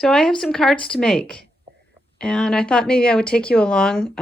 So I have some cards to make, and I thought maybe I would take you along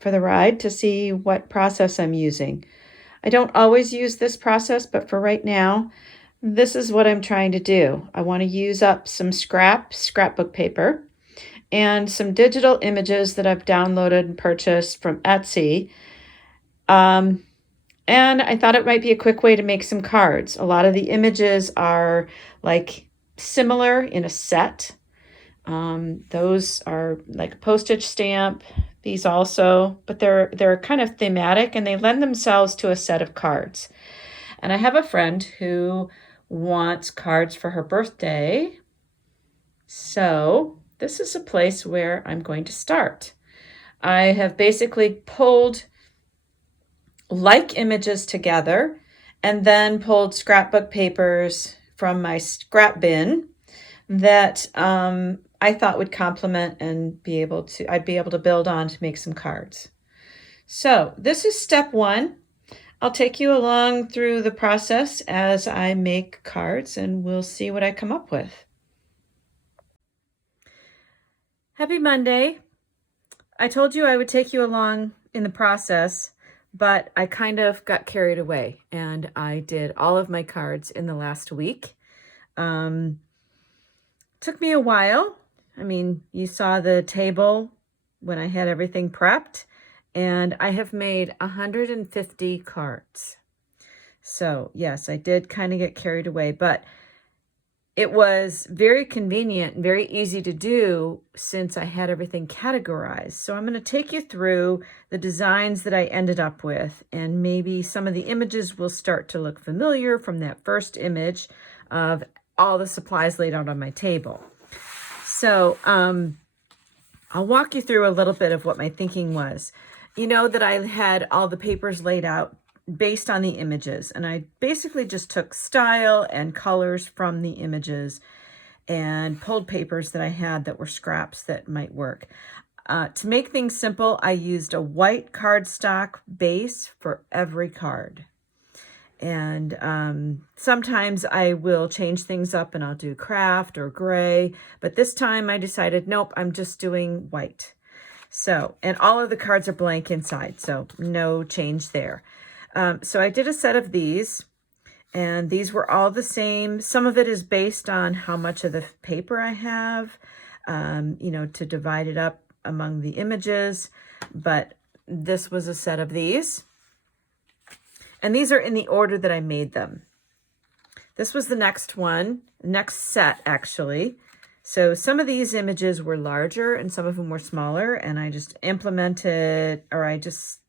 for the ride to see what process I'm using. I don't always use this process, but for right now, this is what I'm trying to do. I want to use up some scrapbook paper, and some digital images that I've downloaded and purchased from Etsy. Um, and I thought it might be a quick way to make some cards. A lot of the images are like similar in a set. Those are like a postage stamp. These also, but they're kind of thematic and they lend themselves to a set of cards. And I have a friend who wants cards for her birthday. So this is a place where I'm going to start. I have basically pulled like images together and then pulled scrapbook papers from my scrap bin that I thought would complement and I'd be able to build on to make some cards. So this is step one. I'll take you along through the process as I make cards and we'll see what I come up with. Happy Monday. I told you I would take you along in the process, but I kind of got carried away and I did all of my cards in the last week. Took me a while. I mean, you saw the table when I had everything prepped, and I have made 150 cards. So yes, I did kind of get carried away, but it was very convenient and very easy to do since I had everything categorized. So I'm going to take you through the designs that I ended up with, and maybe some of the images will start to look familiar from that first image of all the supplies laid out on my table. So I'll walk you through a little bit of what my thinking was. You know that I had all the papers laid out based on the images, and I basically just took style and colors from the images and pulled papers that I had that were scraps that might work. To make things simple, I used a white cardstock base for every card. And sometimes I will change things up and I'll do craft or gray, but this time I decided, nope, I'm just doing white. So, and all of the cards are blank inside, so no change there. So I did a set of these, and these were all the same. Some of it is based on how much of the paper I have, to divide it up among the images, but this was a set of these. And these are in the order that I made them. This was the next set actually. So some of these images were larger and some of them were smaller, and I just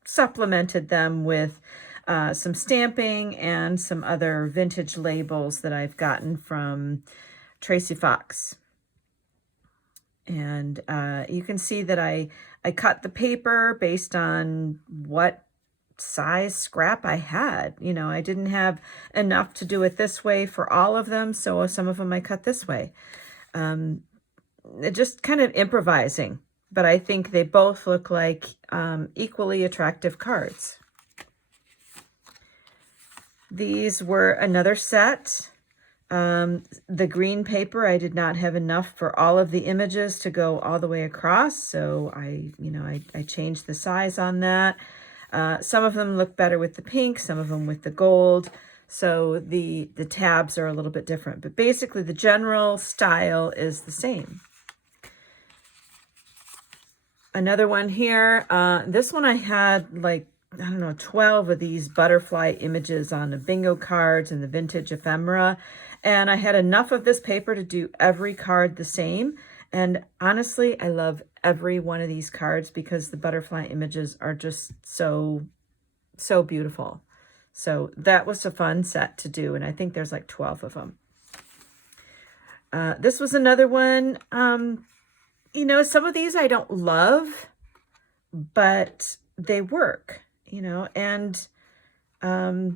supplemented them with some stamping and some other vintage labels that I've gotten from Tracy Fox. And you can see that I cut the paper based on what size scrap I had. I didn't have enough to do it this way for all of them, so some of them I cut this way. Just kind of improvising, but I think they both look like equally attractive cards. These were another set. The green paper, I did not have enough for all of the images to go all the way across, so I changed the size on that. Some of them look better with the pink, some of them with the gold. So the tabs are a little bit different, but basically the general style is the same. Another one here. This one I had 12 of these butterfly images on the bingo cards and the vintage ephemera. And I had enough of this paper to do every card the same. And honestly, I love every one of these cards because the butterfly images are just so beautiful. So that was a fun set to do, and I think there's like 12 of them. This was another one. Some of these I don't love, but they work, and I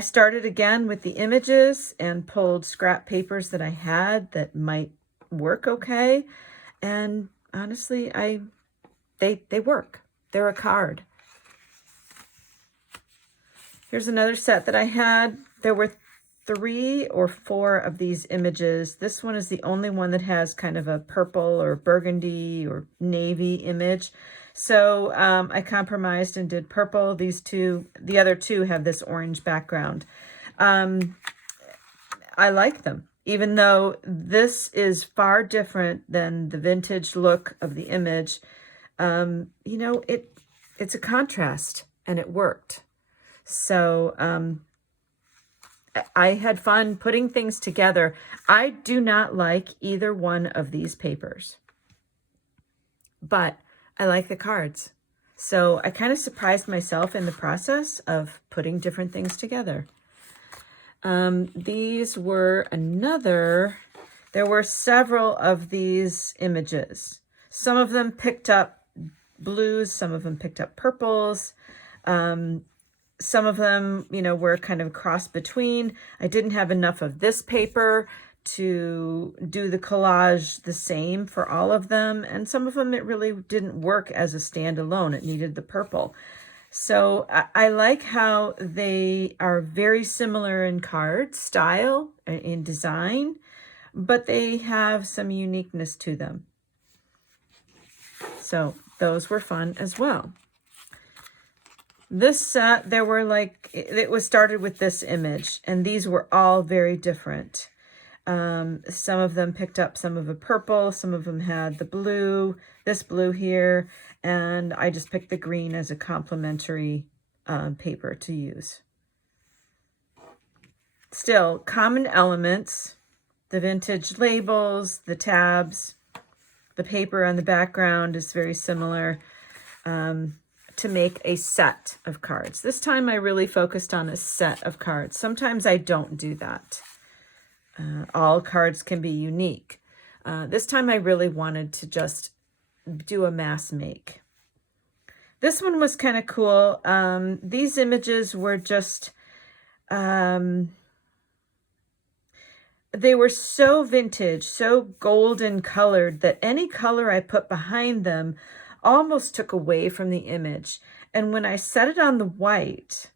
started again with the images and pulled scrap papers that I had that might work okay. And honestly, they work. They're a card. Here's another set that I had. There were 3 or 4 of these images. This one is the only one that has kind of a purple or burgundy or navy image. So I compromised and did purple. These two, the other two have this orange background. I like them, even though this is far different than the vintage look of the image. You know, it's a contrast and it worked. So I had fun putting things together. I do not like either one of these papers, but I like the cards. So I kind of surprised myself in the process of putting different things together. These were there were several of these images. Some of them picked up blues, some of them picked up purples. Some of them, you know, were kind of a cross between. I didn't have enough of this paper to do the collage the same for all of them. And some of them, it really didn't work as a standalone. It needed the purple. So I like how they are very similar in card style, in design, but they have some uniqueness to them. So those were fun as well. This set, there were like, it was started with this image, and these were all very different. Some of them picked up some of the purple, some of them had the blue, this blue here, and I just picked the green as a complementary paper to use. Still, common elements, the vintage labels, the tabs, the paper on the background is very similar. To make a set of cards. This time I really focused on a set of cards. Sometimes I don't do that. All cards can be unique. This time I really wanted to just do a mass make. This one was kind of cool. These images were just, they were so vintage, so golden colored that any color I put behind them almost took away from the image. And when I set it on the white,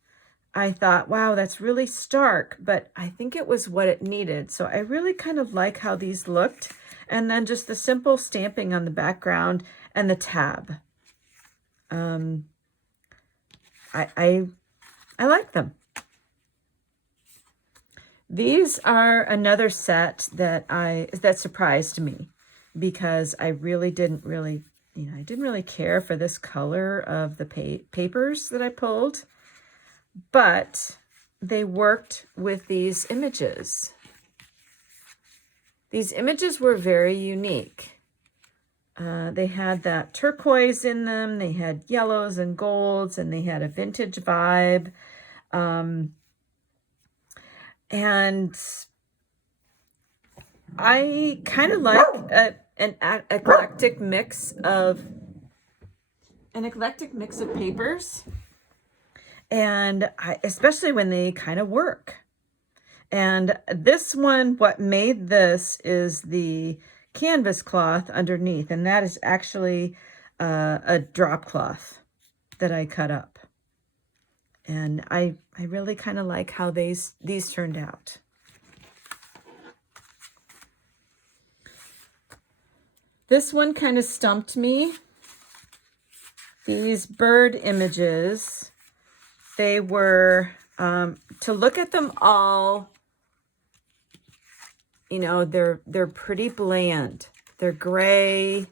I thought, wow, that's really stark, but I think it was what it needed. So I really kind of like how these looked. And then just the simple stamping on the background and the tab. I like them. These are another set that surprised me because I really didn't really I didn't really care for this color of the papers that I pulled, but they worked with these images. These images were very unique. They had that turquoise in them, they had yellows and golds, and they had a vintage vibe. And I kind of like an eclectic mix of papers, and especially when they kind of work. And this one, what made this is the canvas cloth underneath, and that is actually a drop cloth that I cut up. And I really kind of like how these turned out. This one kind of stumped me. These bird images, they were, to look at them all, you know, they're pretty bland. They're gray.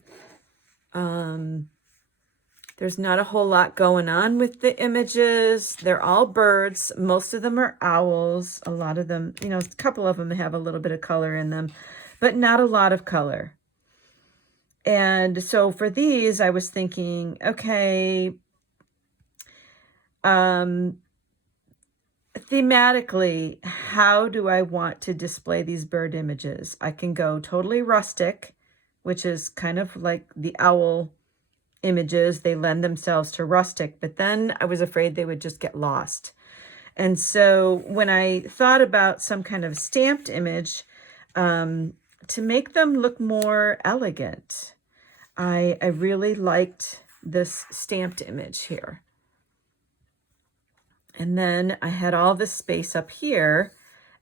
There's not a whole lot going on with the images. They're all birds. Most of them are owls. A lot of them, you know, a couple of them have a little bit of color in them, but not a lot of color. And so for these, I was thinking, okay, thematically, how do I want to display these bird images? I can go totally rustic, which is kind of like the owl images. They lend themselves to rustic, but then I was afraid they would just get lost. And so when I thought about some kind of stamped image, to make them look more elegant, I really liked this stamped image here. And then I had all this space up here,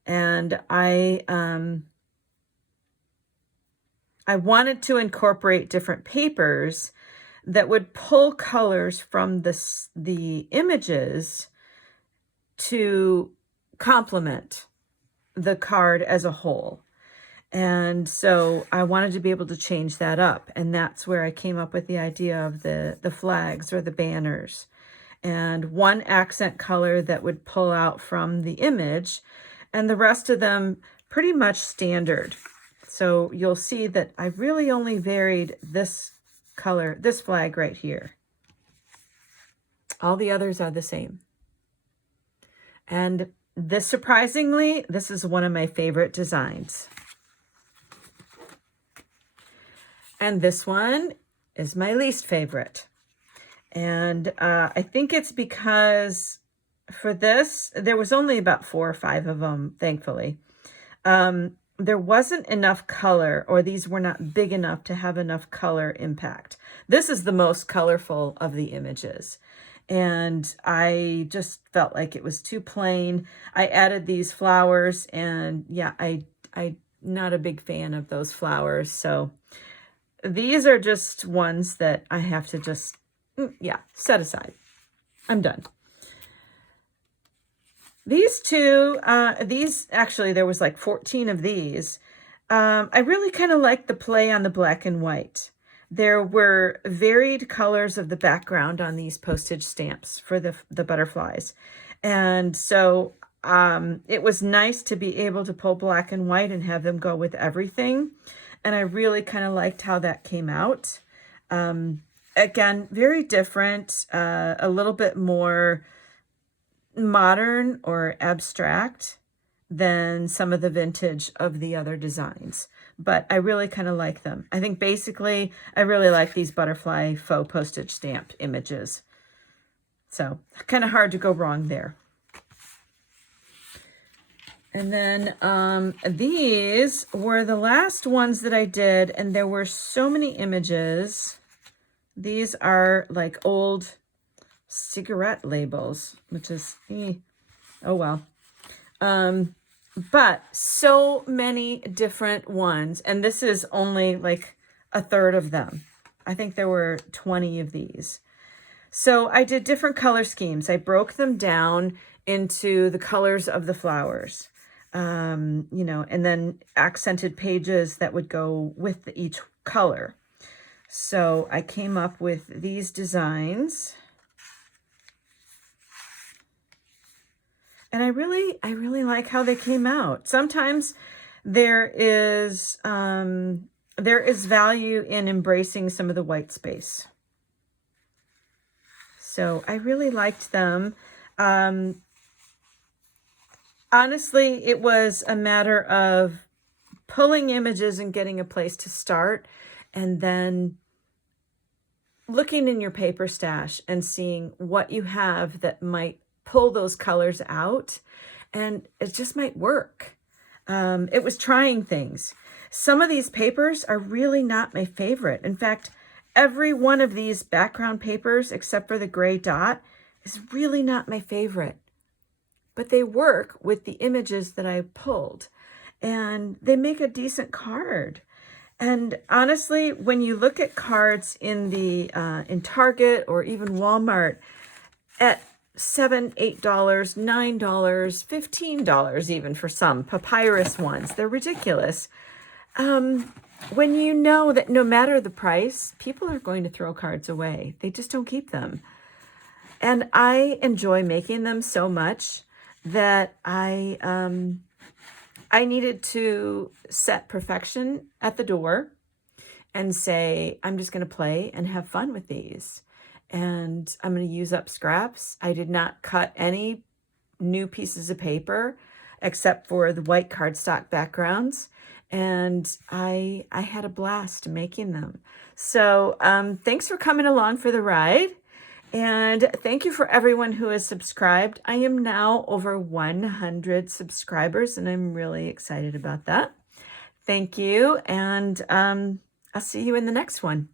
And I wanted to incorporate different papers that would pull colors from the images to complement the card as a whole. And so I wanted to be able to change that up. And that's where I came up with the idea of the flags or the banners, and one accent color that would pull out from the image, and the rest of them pretty much standard. So you'll see that I really only varied this color, this flag right here. All the others are the same. And this, surprisingly, this is one of my favorite designs. And this one is my least favorite. And I think it's because for this, there was only about 4 or 5 of them, thankfully. There wasn't enough color, or these were not big enough to have enough color impact. This is the most colorful of the images. And I just felt like it was too plain. I added these flowers, and yeah, I'm not a big fan of those flowers. So these are just ones that I have to just, yeah, set aside. I'm done. These two, actually, there was like 14 of these. I really kind of like the play on the black and white. There were varied colors of the background on these postage stamps for the butterflies. And so it was nice to be able to pull black and white and have them go with everything. And I really kind of liked how that came out. Again, very different, a little bit more modern or abstract than some of the vintage of the other designs. But I really kind of like them. I think basically I really like these butterfly faux postage stamp images. So kind of hard to go wrong there. And then these were the last ones that I did, and there were so many images. These are like old cigarette labels, which is, oh well. But so many different ones, and this is only like a third of them. I think there were 20 of these. So I did different color schemes. I broke them down into the colors of the flowers, you know, and then accented pages that would go with each color. So I came up with these designs. And I really like how they came out. Sometimes there is value in embracing some of the white space. So I really liked them. Honestly, it was a matter of pulling images and getting a place to start, and then looking in your paper stash and seeing what you have that might pull those colors out, and it just might work. It was trying things. Some of these papers are really not my favorite. In fact, every one of these background papers, except for the gray dot, is really not my favorite. But they work with the images that I pulled, and they make a decent card. And honestly, when you look at cards in in Target or even Walmart at $7, $8, $9, $15 even for some papyrus ones, they're ridiculous. When you know that no matter the price, people are going to throw cards away. They just don't keep them. And I enjoy making them so much that I needed to set perfection at the door and say, I'm just going to play and have fun with these. And I'm going to use up scraps. I did not cut any new pieces of paper except for the white cardstock backgrounds. And I had a blast making them. So thanks for coming along for the ride. And thank you for everyone who has subscribed. I am now over 100 subscribers, and I'm really excited about that. Thank you. And I'll see you in the next one.